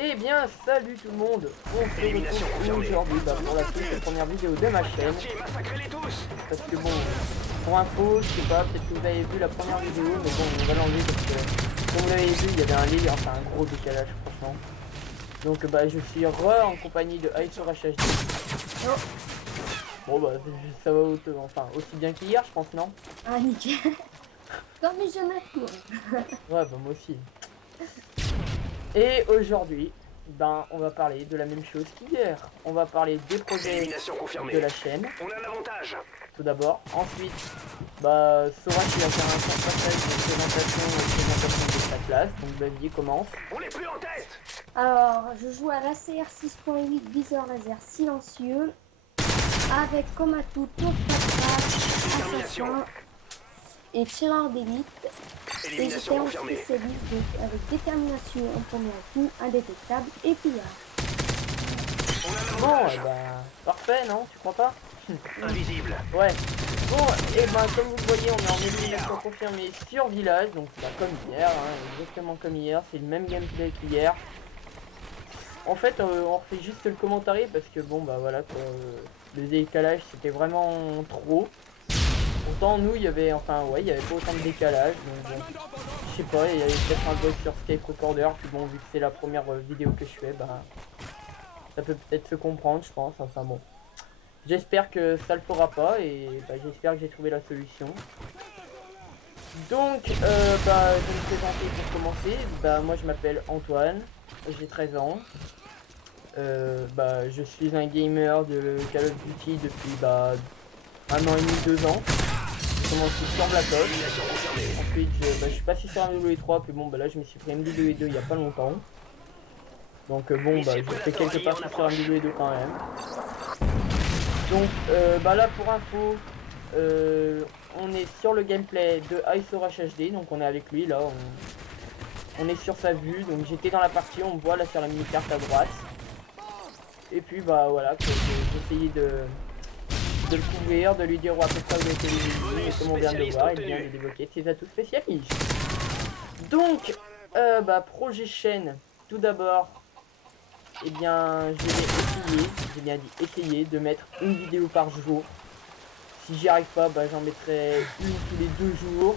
Eh bien, salut tout le monde. On se retrouve aujourd'hui pour la toute première vidéo de ma chaîne. Parce que bon, pour info, je sais pas, peut-être que vous avez vu la première vidéo, mais bon, on va l'enlever parce que, comme vous l'avez vu, il y avait un lit, enfin un gros décalage, franchement. Donc bah, je suis en compagnie de iSorachHD. Bon bah, ça va enfin, aussi bien qu'hier, je pense, non? Ah, nickel. Non, mais jamais. Ouais, bah moi aussi. Et aujourd'hui, ben, on va parler de la même chose qu'hier. On va parler des projets de la chaîne. On a l'avantage. Tout d'abord. Ensuite, bah, Sora qui va faire un court passage de présentation de sa classe. Donc, Bavier commence. On est plus en tête. Alors, je joue à l'ACR 6.8 viseur laser silencieux avec comme atout tour de assassin et tireur d'élite. Et j'étais en spécialiste avec détermination en premier atout, indétectable et pillard. Bon, et bah, parfait, non? Tu crois pas? Invisible. Ouais. Bon, et ben comme vous le voyez, on est en élimination confirmée sur village, donc bah, comme hier, hein, exactement comme hier, c'est le même gameplay qu'hier. En fait, on refait juste le commentary parce que bon bah voilà quoi, le décalage c'était vraiment trop. Pourtant nous il y avait, enfin ouais, il y avait pas autant de décalage, donc bon, je sais pas, il y avait peut-être un bug sur Skype Recorder, puis bon vu que c'est la première vidéo que je fais, bah ça peut peut-être se comprendre je pense, enfin bon. J'espère que ça le fera pas et bah, j'espère que j'ai trouvé la solution. Donc bah, je vais me présenter pour commencer. Bah, moi je m'appelle Antoine, j'ai 13 ans. Bah, je suis un gamer de Call of Duty depuis bah, 1 an et demi, 2 ans. J'ai commencé sur Black Ops. Ensuite je suis passé sur MW3, puis bon bah là je me suis pris MW2 il y a pas longtemps. Donc bon bah j'ai fait quelques parties sur MW2 quand même. Donc bah là pour info, on est sur le gameplay de iSorachHD, donc on est avec lui là, on est sur sa vue, donc j'étais dans la partie, on me voit là sur la mini-carte à droite. Et puis bah voilà, j'ai essayé de le couvrir, de lui dire à peu près où était les et comme on vient de le voir, il vient de débloquer ses atouts spécialistes. Donc bah projet chaîne, tout d'abord. Eh bien, je vais essayer, j'ai bien dit essayer de mettre une vidéo par jour. Si j'y arrive pas, bah, j'en mettrai une tous les 2 jours.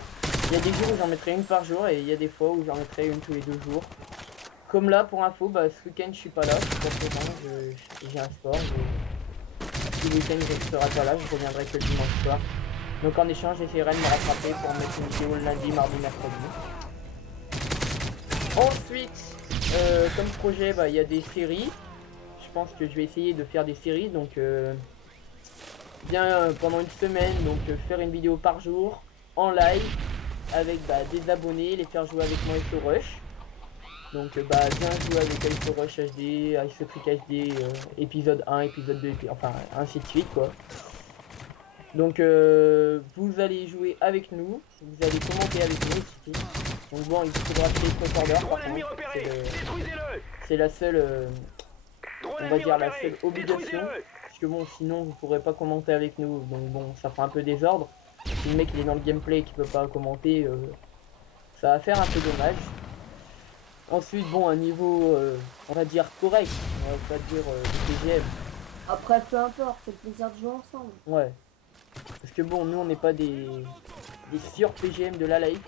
Il y a des jours où j'en mettrai une par jour et il y a des fois où j'en mettrai une tous les 2 jours. Comme là, pour info, bah, ce week-end je suis pas là, c'est pas présent, j'ai un sport. Ce week-end je serai pas là, je reviendrai que le dimanche soir. Donc en échange, j'essaierai de me rattraper pour mettre une vidéo le lundi, mardi, mercredi. Ensuite, comme projet, bah, il y a des séries. Je pense que je vais essayer de faire des séries, donc bien pendant une semaine, donc faire une vidéo par jour en live avec bah, des abonnés, les faire jouer avec moi iSorush. Donc bah, bien jouer avec iSorush HD, iSotrick HD, épisode 1, épisode 2, enfin ainsi de suite quoi. Donc vous allez jouer avec nous, vous allez commenter avec nous aussi. Donc bon, il faudra acheter le recorder par contre, c'est la seule, on va dire la seule obligation. Parce que bon, sinon vous pourrez pas commenter avec nous, donc bon, ça fait un peu désordre. Si le mec il est dans le gameplay et qu'il peut pas commenter, ça va faire un peu dommage. Ensuite, bon, un niveau, on va dire correct, on va pas dire de TGM. Après, peu importe, c'est le plaisir de jouer ensemble. Ouais. Parce que bon, nous on n'est pas des sur PGM de la live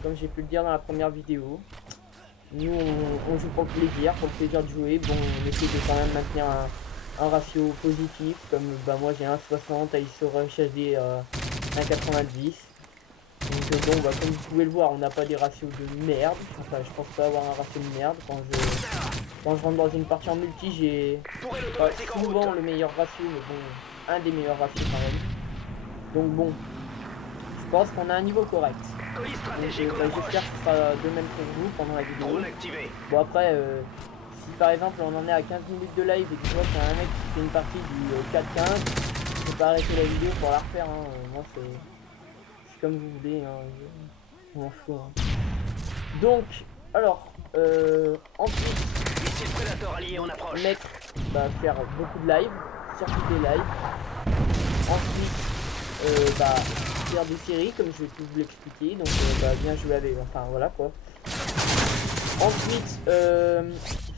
comme j'ai pu le dire dans la première vidéo. Nous on joue pour le plaisir de jouer. Bon, on essaie de quand même maintenir un ratio positif, comme bah moi j'ai 1,60, iSorachHD 1,90. Donc bon bah comme vous pouvez le voir, on n'a pas des ratios de merde. Enfin je pense pas avoir un ratio de merde. Quand je rentre dans une partie en multi, j'ai pas souvent le meilleur ratio, mais bon, un des meilleurs ratios quand même. Donc bon, je pense qu'on a un niveau correct. Donc j'espère que ce sera de même pour vous pendant la vidéo. Bon après, si par exemple on en est à 15 minutes de live et que tu vois qu'il y a un mec qui fait une partie du 4-15, je peux pas arrêter la vidéo pour la refaire. Hein. Moi c'est comme vous voulez, hein. Je m'en fous. Hein. Donc, alors, ensuite, le mec va faire beaucoup de live, surtout des lives. Ensuite, bah, faire des séries comme je vais tout vous l'expliquer, donc bah, bien jouer avec, enfin voilà quoi. Ensuite,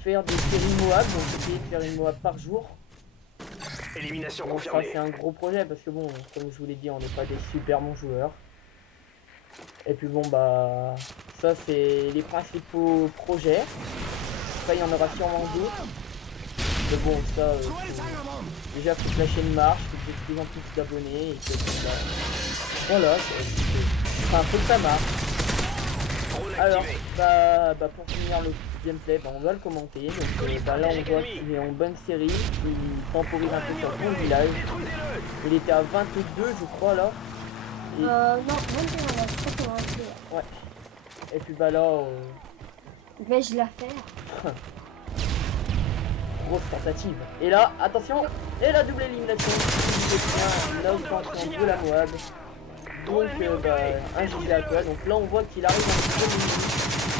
faire des séries Moab, donc essayer de faire une Moab par jour. Élimination Bon, ça confirmée. c'est un gros projet parce que bon, comme je vous l'ai dit, on n'est pas des super bons joueurs. Et puis bon bah, ça c'est les principaux projets. Après il y en aura sûrement d'autres. Mais bon, ça, déjà faut que la chaîne marche, faut que j'ai de plus en plus d'abonnés et que bah, voilà, enfin faut que ça marche. Drone Alors, activé. bah pour finir le gameplay, bah, on va le commenter. Donc bah, là on voit qu'il est en bonne série, il temporise un peu sur son village. Détruisez-le. Il était à 22 je crois là. Et, Non, 21, là, je crois qu'on va rentrer. ouais. Et puis bah là, Vais-je la faire? grosse tentative. Et là, attention, et la double élimination. La obtention de la Moab. Donc bah, un GG à toi. Donc là on voit qu'il arrive dans le deuxième minute.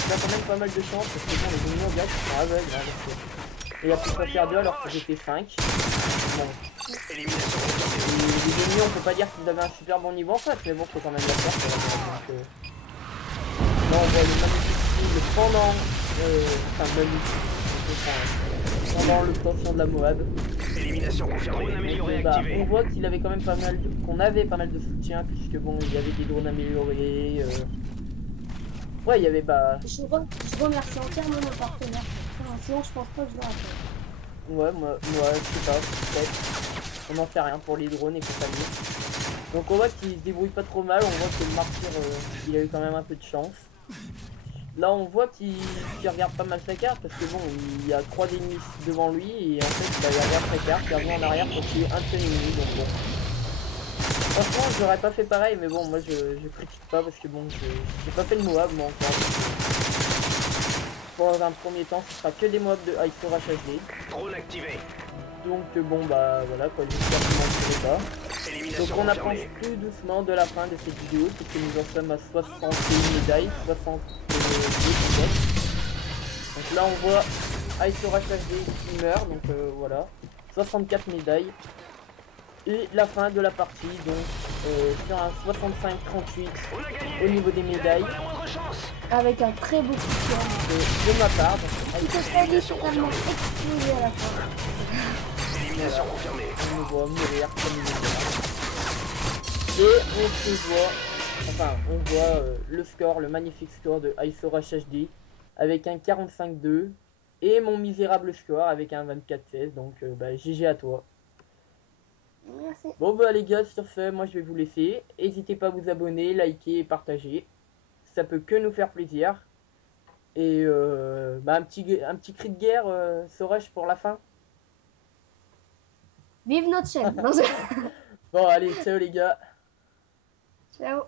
Il a quand même pas mal de chance parce que bon les ennemis au gars qui sont aveugles. Hein, donc, et il a pu s'en faire 2 alors que j'étais 5. Bon. Élimination Et confirmée. les ennemis on peut pas dire qu'ils avaient un super bon niveau en fait, mais bon faut quand même la faire. Donc, là on voit le magnifique style pendant pendant l'obtention de la Moab. Élimination confirmée. Drone amélioré Bah, activé. on voit qu'il avait quand même pas mal qu'on avait pas mal de soutien puisque bon il y avait des drones améliorés. Ouais il y avait bah. Je remercie entièrement mon partenaire. Enfin, sinon, je pense pas que je l'aurais fait. Ouais moi je sais pas, peut-être. On n'en fait rien pour les drones et compagnie. Donc on voit qu'il se débrouille pas trop mal, on voit que le martyr il a eu quand même un peu de chance. Là on voit qu'il regarde pas mal sa carte parce que bon il y a 3 ennemis devant lui et en fait bah, il regarde sa carte, il revient en arrière pour tuer un de ses ennemis donc bon. Franchement j'aurais pas fait pareil mais bon moi je critique pas parce que bon j'ai pas fait le Moab moi encore. Pour un premier temps ce sera que des Moab de Ice Orage HD. Drone activé. Donc bon bah voilà quoi, j'espère que vous m'en voulez pas. Élimination Donc on approche confirmée. tout doucement de la fin de cette vidéo, puisque nous en sommes à 61 médailles, 62 médailles. Donc là on voit Ice Orage HD qui meurt, donc voilà, 64 médailles. Et la fin de la partie, donc sur un 65-38 On a gagné. au niveau des médailles, Pas la moindre chance. Avec un très beau soutien. de ma part. Donc, Tout Ice est pas littéralement explosé à la fin. Élimination confirmée. on nous voit mourir comme une merde. Et on se voit, enfin on voit le score, le magnifique score de Ice Orage HD avec un 45-2 et mon misérable score avec un 24-16, donc bah, GG à toi. Merci. Bon bah les gars, sur ce, moi je vais vous laisser. N'hésitez pas à vous abonner, liker et partager. Ça peut que nous faire plaisir. Et bah, un petit cri de guerre, Sorage pour la fin. Vive notre chaîne. Non, Bon allez, ciao les gars. ciao.